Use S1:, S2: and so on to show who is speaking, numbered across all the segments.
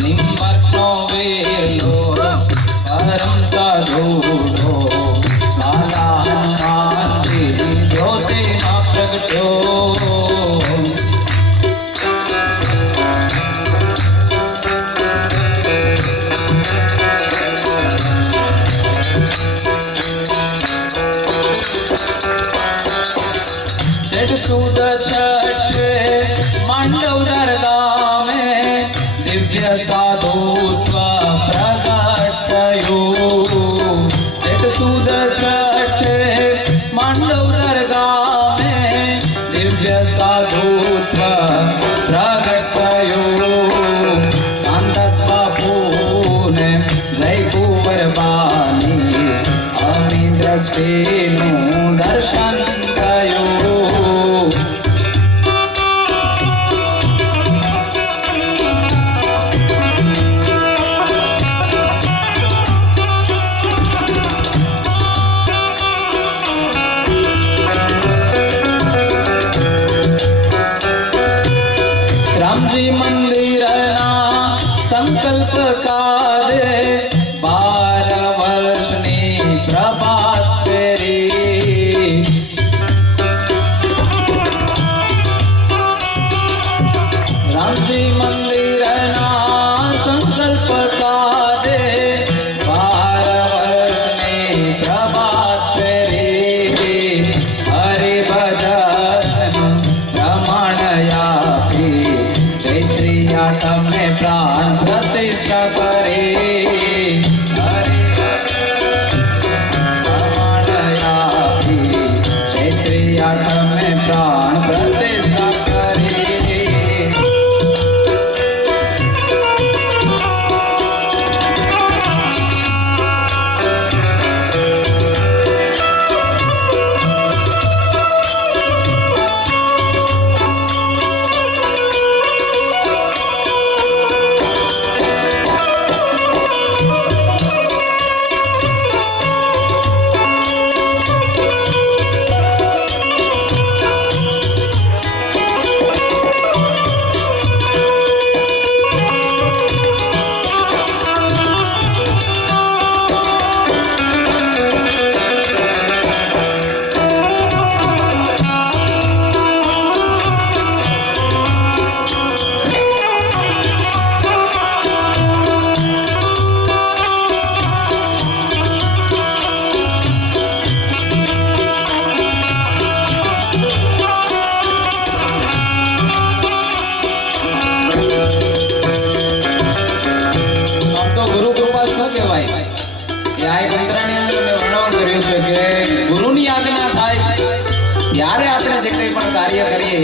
S1: name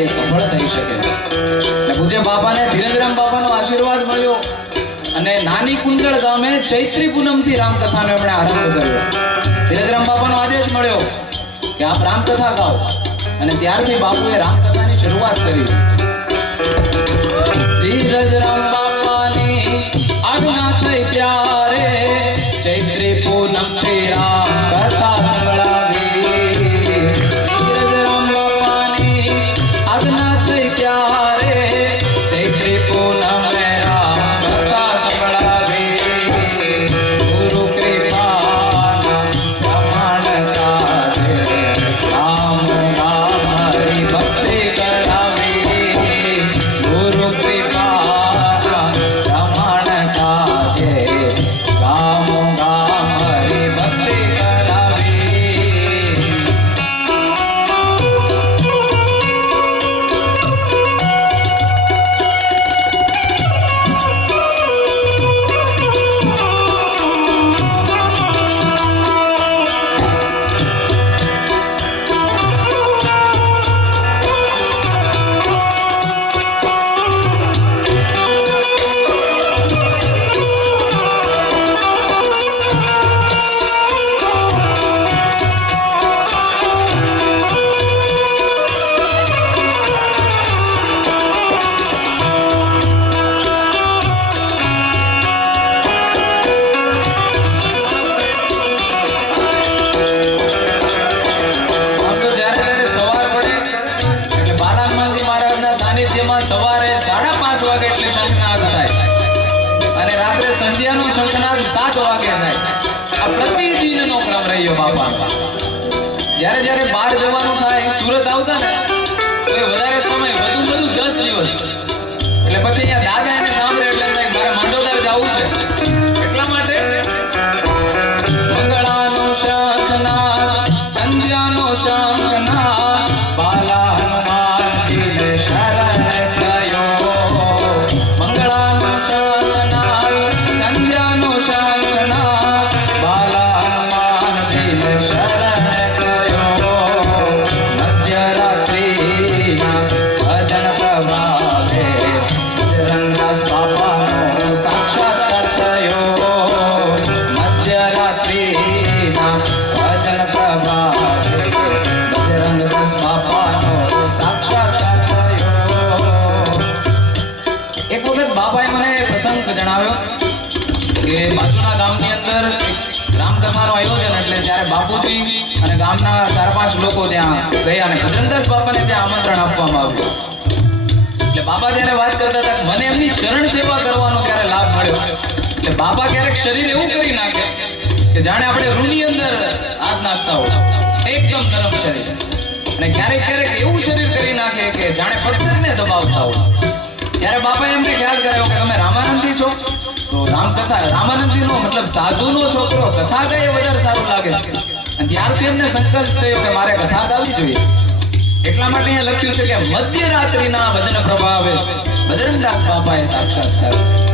S1: સફળ થઈ શકે. અને પૂજ્ય બાપાને ધીરજરામ બાપાનો આશીર્વાદ મળ્યો અને નાની કુંડળ ગામે ચૈત્રી પૂનમથી રામકથાનો એમણે આરંભ કર્યો. ધીરજરામ બાપાનો આદેશ મળ્યો કે આપ રામકથા ગાઓ અને ત્યારથી બાપુએ રામકથાની શરૂઆત કરી. ધીરજરામ શંખનાદ સાત વાગે થાય. આ પ્રતિદિનનો ક્રમ રહ્યો બાપા. જ્યારે જ્યારે બહાર જવાનું થાય સુરત આવતા ને, તો એ વધારે સમય વધુ વધુ દસ દિવસ. એટલે પછી અહીંયા દાદા એને સાંભળે એટલે એક વખત બાપાએ મને પ્રસંગ જણાવ્યો કે બાજુના ગામની અંદર રામકથાનું આયોજન એટલે ત્યારે બાપુજી અને ગામના ચાર પાંચ લોકો ત્યાં ગયા અને ભજનદાસ બાપાને ત્યાં આમંત્રણ આપવામાં આવ્યું. એટલે બાબા ત્યારે વાત કરતા હતા મને એમની ચરણ સેવા કરવાનો ત્યારે લાભ મળ્યો, એટલે બાપા ક્યારેક શરીર એવું કરી નાખે કે જાણે આપણે રૂની અંદર હાથ નાખતા હોય. એકદમ નરમ શરીર. અને ક્યારેક ક્યારેક એવું શરીર કરી નાખે કે જાણે પથ્થરને દબાવતા હોય. ત્યારે બાપાએ એમને ખ્યાલ કરાયો કે તમે રામાનંદી છો? તો રામકથા, રામાનંદીનો મતલબ સાધુનો છોકરો, કથા ગાય વધારે સારું લાગે. અને ત્યારથી એમને સંકલ્પ થયો કે મારે કથા ગાવી જોઈએ. એટલા માટે અહીંયા લખ્યું છે કે મધ્યરાત્રિના ભજન પ્રભાવે ભજનદાસ બાપાએ સાક્ષાત્કાર ગુરુ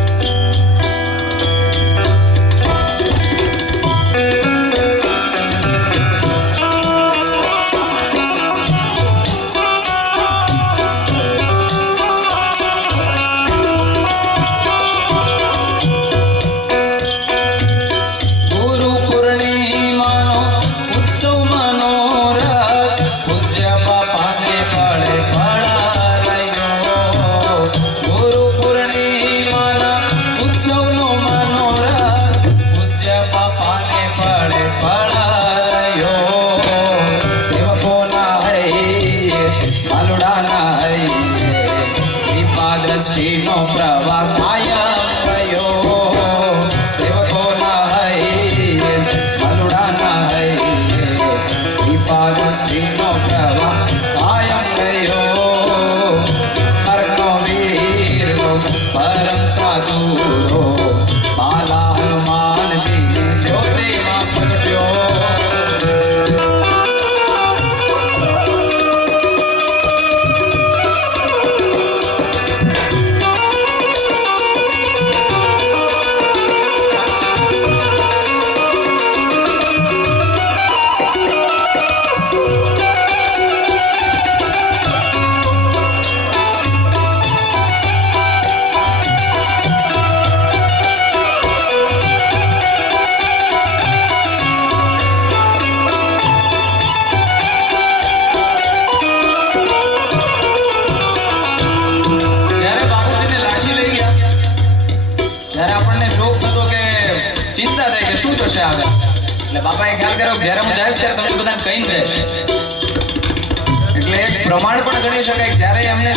S1: એટલે પ્રમાણ પણ ગણી શકાય. ત્યારે એમને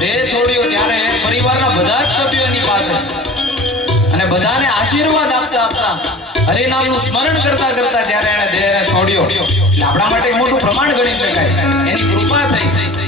S1: દેહ છોડ્યો ત્યારે પરિવારના બધા જ સભ્યો એની પાસે. અને બધાને આશીર્વાદ આપતા આપતા હરિનામનું સ્મરણ કરતા કરતા જ્યારે એણે દેહને છોડ્યો એટલે આપણા માટે મોટું પ્રમાણ ગણી શકાય. એની કૃપા થઈ.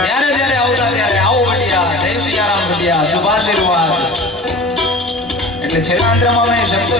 S1: ત્યારે ત્યારે આવતા ત્યારે આવો ભટિયા જય સિયારામ ભટિયા એટલે છેલ્લા અંતરમાં મેં શબ્દો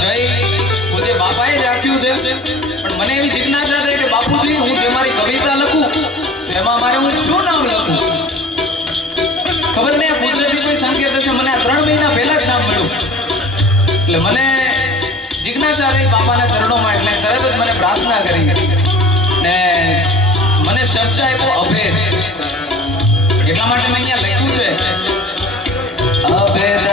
S1: જય મને એવી બાપાના ચરણોમાં, એટલે તરત જ મને પ્રાર્થના કરી. ને મને શબ્દ આપ્યો અભેદ એટલા માટે મેં અહીંયા લખ્યું છે. અભેદ